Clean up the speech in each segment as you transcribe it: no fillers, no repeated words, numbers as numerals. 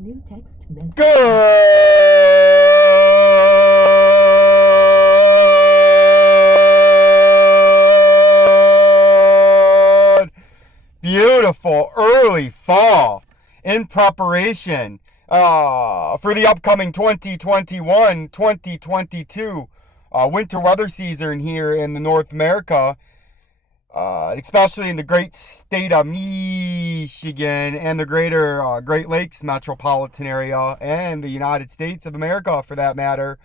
New text message. Good, beautiful early fall in preparation for the upcoming 2021-2022 winter weather season here in the North America, especially in the great state of Michigan and the greater Great Lakes metropolitan area and the United States of America for that matter.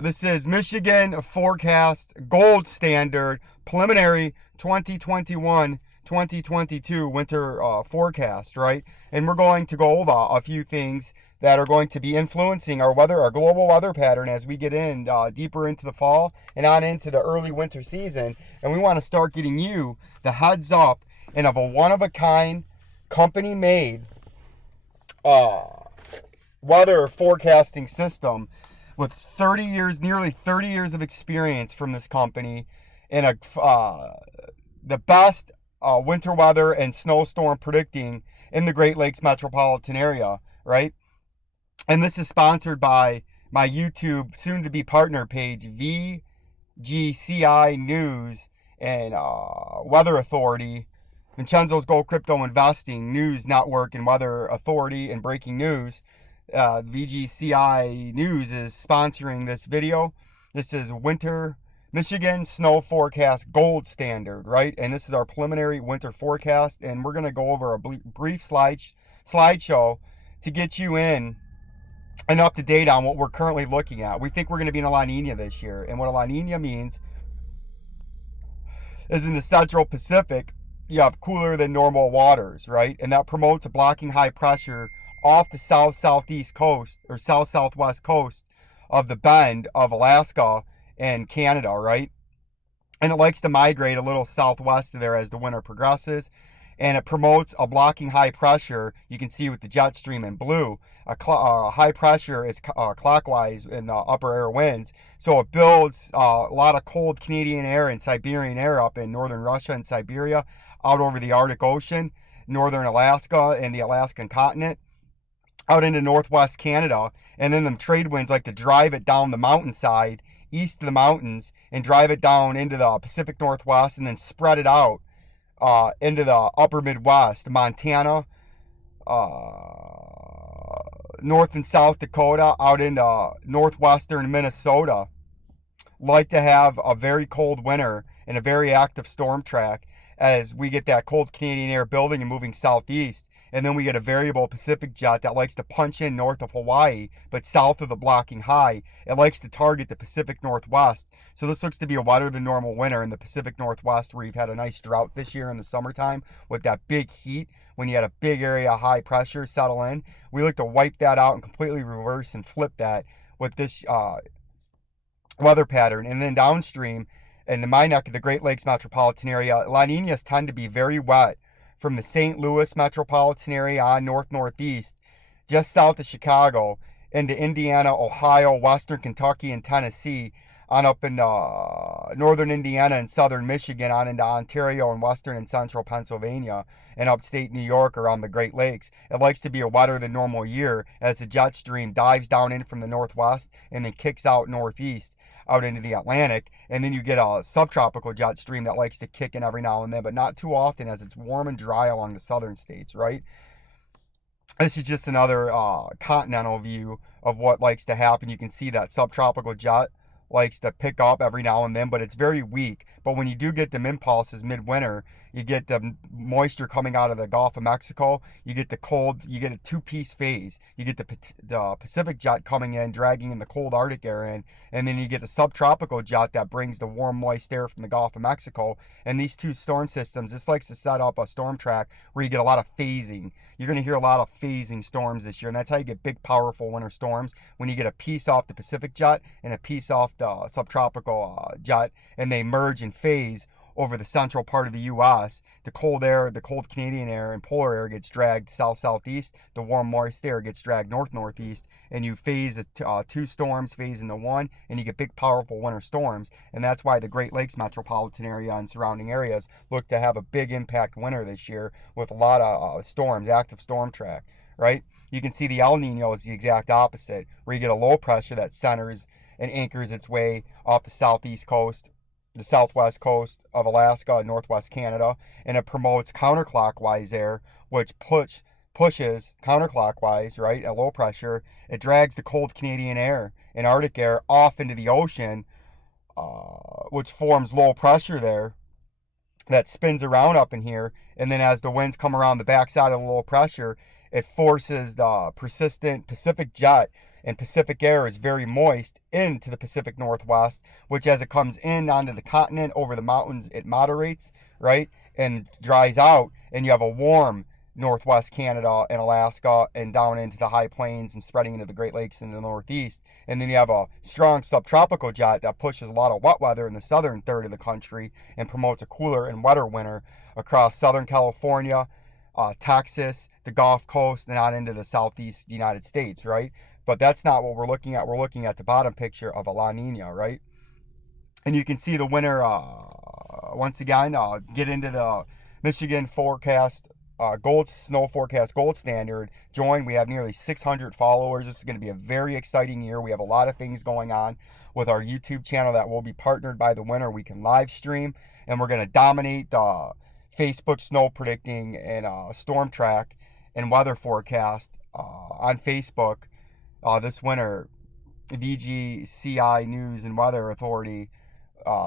This is Michigan Forecast Gold Standard Preliminary 2021-2022 winter forecast, right? And we're going to go over a few things that are going to be influencing our weather, our global weather pattern as we get in deeper into the fall and on into the early winter season. And we want to start getting you the heads up and of a one-of-a-kind, company-made weather forecasting system with 30 years, nearly 30 years of experience from this company in the best winter weather and snowstorm predicting in the Great Lakes metropolitan area, right? And this is sponsored by my YouTube soon-to-be partner page, Vgcinews and Weather Authority, Vincenzo'S Gold Crypto Investing News Network and Weather Authority and Breaking News. Vgcinews is sponsoring this video. This is winter Michigan snow forecast gold standard, right? And this is our preliminary winter forecast, and we're going to go over a brief slideshow to get you in and up to date on what we're currently looking at. We think we're going to be in a La Nina this year, and what a La Nina means is in the Central Pacific, you have cooler than normal waters, right? And that promotes a blocking high pressure off the south-southeast coast or south-southwest coast of the bend of Alaska and Canada, right? And it likes to migrate a little southwest of there as the winter progresses. And it promotes a blocking high pressure. You can see with the jet stream in blue. High pressure is clockwise in the upper air winds. So it builds a lot of cold Canadian air and Siberian air up in northern Russia and Siberia, out over the Arctic Ocean, northern Alaska and the Alaskan continent, out into northwest Canada. And then them trade winds like to drive it down the mountainside, east of the mountains, and drive it down into the Pacific Northwest and then spread it out into the upper Midwest, Montana, North and South Dakota, out into northwestern Minnesota. Like to have a very cold winter and a very active storm track as we get that cold Canadian air building and moving southeast. And then we get a variable Pacific jet that likes to punch in north of Hawaii, but south of the blocking high. It likes to target the Pacific Northwest. So this looks to be a wetter than normal winter in the Pacific Northwest, where you've had a nice drought this year in the summertime with that big heat when you had a big area of high pressure settle in. We look to wipe that out and completely reverse and flip that with this weather pattern. And then downstream in my neck of the Great Lakes metropolitan area, La Ninas tend to be very wet from the St. Louis metropolitan area on northeast, just south of Chicago, into Indiana, Ohio, western Kentucky, and Tennessee, on up in northern Indiana and southern Michigan, on into Ontario and western and central Pennsylvania, and upstate New York around the Great Lakes. It likes to be a wetter than normal year as the jet stream dives down in from the northwest and then kicks out northeast out into the Atlantic, and then you get a subtropical jet stream that likes to kick in every now and then, but not too often as it's warm and dry along the southern states, right? This is just another continental view of what likes to happen. You can see that subtropical jet likes to pick up every now and then, but it's very weak. But when you do get them impulses midwinter, you get the moisture coming out of the Gulf of Mexico, you get the cold, you get a two-piece phase. You get the Pacific jet coming in, dragging in the cold Arctic air in, and then you get the subtropical jet that brings the warm, moist air from the Gulf of Mexico. And these two storm systems, this likes to set up a storm track where you get a lot of phasing. You're going to hear a lot of phasing storms this year, and that's how you get big, powerful winter storms, when you get a piece off the Pacific jet and a piece off the subtropical jet, and they merge and phase over the central part of the U.S. The cold air, the cold Canadian air and polar air gets dragged south-southeast. The warm, moist air gets dragged north-northeast. And you phase two storms, phase into one, and you get big, powerful winter storms. And that's why the Great Lakes metropolitan area and surrounding areas look to have a big impact winter this year with a lot of storms, active storm track, right? You can see the El Nino is the exact opposite, where you get a low pressure that centers and anchors its way off the southeast coast, the southwest coast of Alaska and northwest Canada, and it promotes counterclockwise air, which pushes counterclockwise, right, at low pressure. It drags the cold Canadian air and Arctic air off into the ocean, which forms low pressure there that spins around up in here. And then as the winds come around the backside of the low pressure, it forces the persistent Pacific jet, and Pacific air is very moist, into the Pacific Northwest, which as it comes in onto the continent over the mountains, it moderates, right, and dries out, and you have a warm Northwest Canada and Alaska and down into the high plains and spreading into the Great Lakes in the Northeast. And then you have a strong subtropical jet that pushes a lot of wet weather in the southern third of the country and promotes a cooler and wetter winter across Southern California, Texas, the Gulf Coast, and on into the Southeast United States, right? But that's not what we're looking at. We're looking at the bottom picture of a La Nina, right? And you can see the winter, once again, get into the Michigan forecast, snow forecast gold standard. Join. We have nearly 600 followers. This is going to be a very exciting year. We have a lot of things going on with our YouTube channel that will be partnered by the winter. We can live stream, and we're going to dominate the Facebook snow predicting and storm track and weather forecast on Facebook this winter. Vgcinews and Weather Authority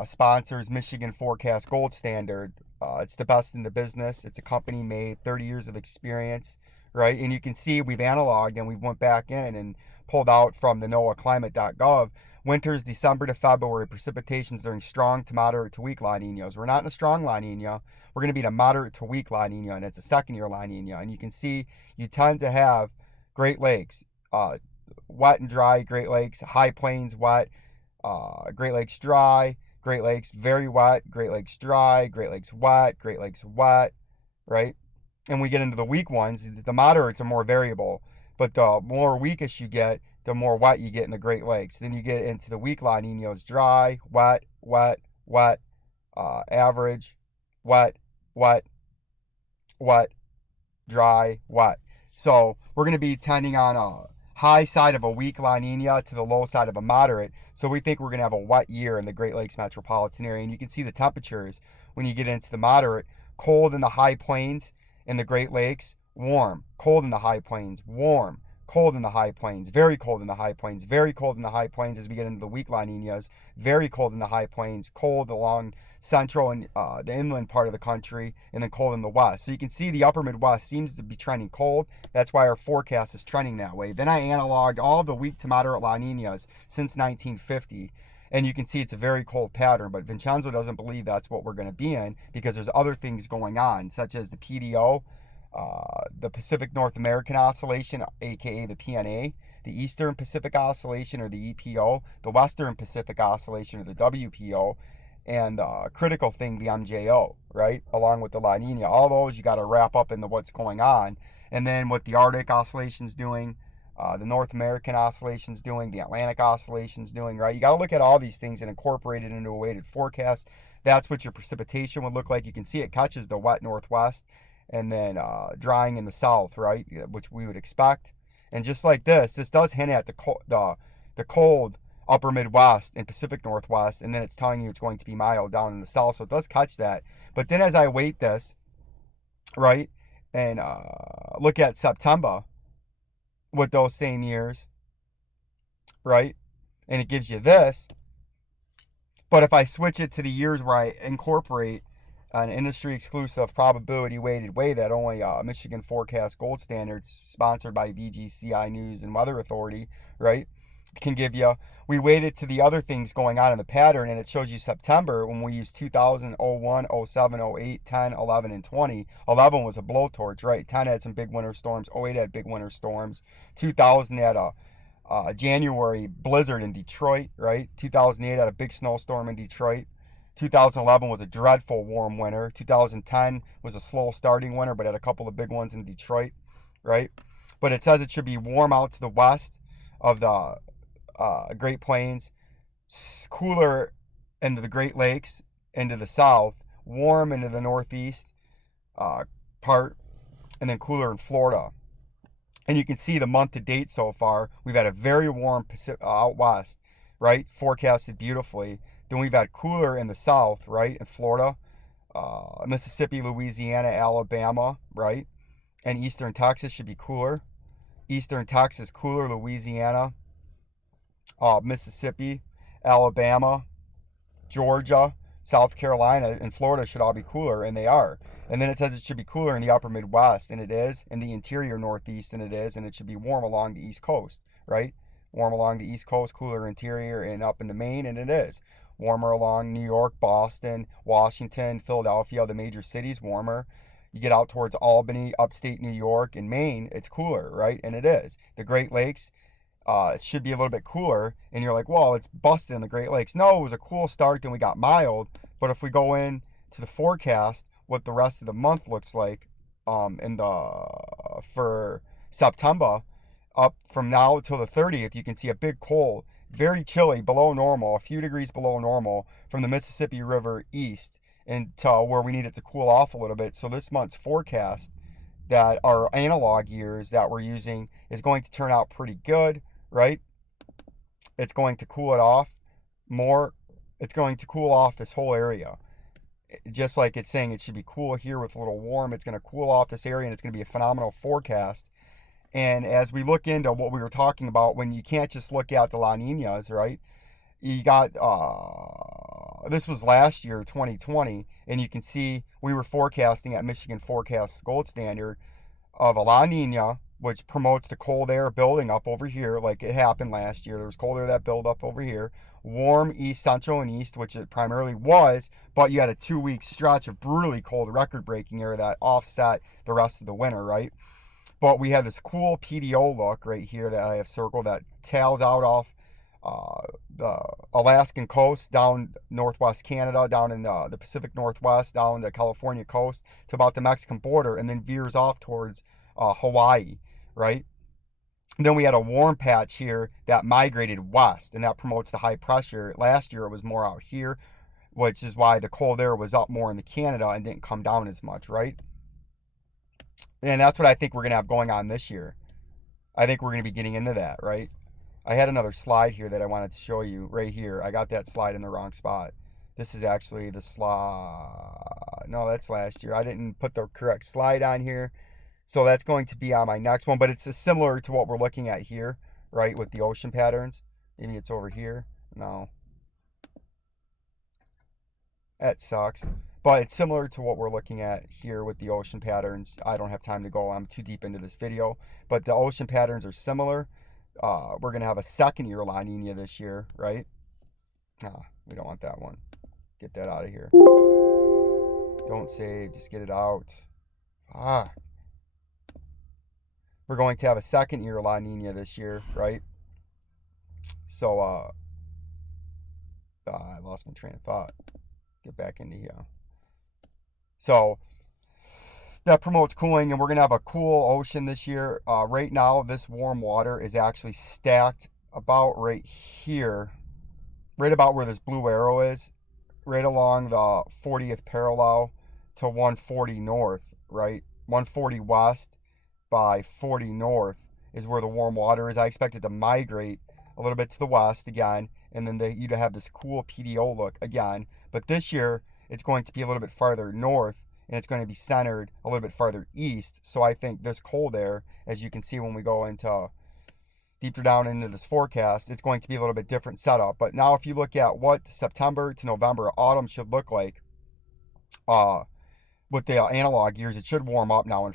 sponsors Michigan Forecast Gold Standard. It's the best in the business. It's a company made 30 years of experience, right? And you can see we've analoged and we went back in and pulled out from the NOAAclimate.gov. Winters December to February, precipitations during strong to moderate to weak La Ninas. We're not in a strong La Nina. We're going to be in a moderate to weak La Nina, and it's a second year La Nina. And you can see you tend to have Great Lakes, wet and dry Great Lakes, high plains wet, Great Lakes dry, Great Lakes very wet, Great Lakes dry, Great Lakes wet, Great Lakes wet, right? And we get into the weak ones. The moderates are more variable, but the more weakish you get, the more wet you get in the Great Lakes. Then you get into the weak La Ninas, dry, wet, wet, wet, average, wet, wet, wet, dry, wet. So we're going to be tending on a high side of a weak La Nina to the low side of a moderate. So we think we're going to have a wet year in the Great Lakes metropolitan area. And you can see the temperatures when you get into the moderate. Cold in the high plains in the Great Lakes, warm. Cold in the high plains, warm. Cold in the high plains, very cold in the high plains, very cold in the high plains as we get into the weak La Ninas, very cold in the high plains, cold along central and the inland part of the country, and then cold in the west. So you can see the upper Midwest seems to be trending cold. That's why our forecast is trending that way. Then I analoged all the weak to moderate La Ninas since 1950. And you can see it's a very cold pattern, but Vincenzo doesn't believe that's what we're going to be in because there's other things going on, such as the PDO, the Pacific North American Oscillation, aka the PNA, the Eastern Pacific Oscillation, or the EPO, the Western Pacific Oscillation, or the WPO, and the critical thing, the MJO, right, along with the La Nina. All those you got to wrap up into what's going on. And then what the Arctic Oscillation's doing, the North American Oscillation's doing, the Atlantic Oscillation's doing, right? You got to look at all these things and incorporate it into a weighted forecast. That's what your precipitation would look like. You can see it catches the wet Northwest and then drying in the south, right, which we would expect. And just like this does hint at the cold upper Midwest and Pacific Northwest, and then it's telling you it's going to be mild down in the south, so it does catch that. But then as I weight this, right, and look at September with those same years, right, and it gives you this. But if I switch it to the years where I incorporate an industry-exclusive probability-weighted way that only Michigan Forecast Gold Standards, sponsored by Vgcinews and Weather Authority, right, can give you. We weighted to the other things going on in the pattern, and it shows you September when we used 2000, 01, 07, 08, 10, 11, and 20. 11 was a blowtorch, right? 10 had some big winter storms. 08 had big winter storms. 2000 had a January blizzard in Detroit, right? 2008 had a big snowstorm in Detroit. 2011 was a dreadful warm winter. 2010 was a slow starting winter, but had a couple of big ones in Detroit, right? But it says it should be warm out to the west of the Great Plains, cooler into the Great Lakes, into the south, warm into the northeast part, and then cooler in Florida. And you can see the month to date so far, we've had a very warm out west, right? Forecasted beautifully. Then we've had cooler in the south, right? In Florida, Mississippi, Louisiana, Alabama, right? And eastern Texas should be cooler. Eastern Texas, cooler. Louisiana, Mississippi, Alabama, Georgia, South Carolina, and Florida should all be cooler, and they are. And then it says it should be cooler in the upper Midwest, and it is. In the interior Northeast, and it is. And it should be warm along the East Coast, right? Warm along the East Coast, cooler interior, and up into Maine, and it is. Warmer along New York, Boston, Washington, Philadelphia, the major cities, warmer. You get out towards Albany, upstate New York, and Maine, it's cooler, right? And it is. The Great Lakes, it should be a little bit cooler, and you're like, well, it's busted in the Great Lakes. No, it was a cool start, then we got mild. But if we go in to the forecast, what the rest of the month looks like, for September, up from now till the 30th, you can see a big cold, very chilly, below normal, a few degrees below normal from the Mississippi River east until where we need it to cool off a little bit. So this month's forecast, that our analog years that we're using, is going to turn out pretty good, right? It's going to cool it off more. It's going to cool off this whole area. Just like it's saying it should be cool here with a little warm, it's going to cool off this area, and it's going to be a phenomenal forecast. And as we look into what we were talking about, when you can't just look at the La Niñas, right? You got, this was last year, 2020, and you can see we were forecasting at Michigan Forecast Gold Standard of a La Nina, which promotes the cold air building up over here, like it happened last year. There was cold air that built up over here. Warm east, central, and east, which it primarily was, but you had a 2-week stretch of brutally cold, record-breaking air that offset the rest of the winter, right? But we had this cool PDO look right here that I have circled that tails out off the Alaskan coast, down northwest Canada, down in the Pacific Northwest, down the California coast to about the Mexican border, and then veers off towards Hawaii, right? And then we had a warm patch here that migrated west, and that promotes the high pressure. Last year it was more out here, which is why the cold air was up more in the Canada and didn't come down as much, right? And that's what I think we're going to have going on this year. I think we're going to be getting into that, right? I had another slide here that I wanted to show you right here. I got that slide in the wrong spot. This is actually the slide. No, that's last year. I didn't put the correct slide on here. So that's going to be on my next one. But it's similar to what we're looking at here, right, with the ocean patterns. Maybe it's over here. No. That sucks. But it's similar to what we're looking at here with the ocean patterns. I don't have time to go. I'm too deep into this video. But the ocean patterns are similar. We're going to have a second year La Nina this year, right? We don't want that one. Get that out of here. Don't save. Just get it out. We're going to have a second year La Nina this year, right? So, I lost my train of thought. Get back into here. So, that promotes cooling, and we're going to have a cool ocean this year. Right now, this warm water is actually stacked about right here, right about where this blue arrow is, right along the 40th parallel to 140 north, right? 140 west by 40 north is where the warm water is. I expect it to migrate a little bit to the west again, and then you'd have this cool PDO look again. But this year, it's going to be a little bit farther north, and it's going to be centered a little bit farther east. So I think this cold air, as you can see when we go into deeper down into this forecast, it's going to be a little bit different setup. But now if you look at what September to November autumn should look like, with the analog years, it should warm up now.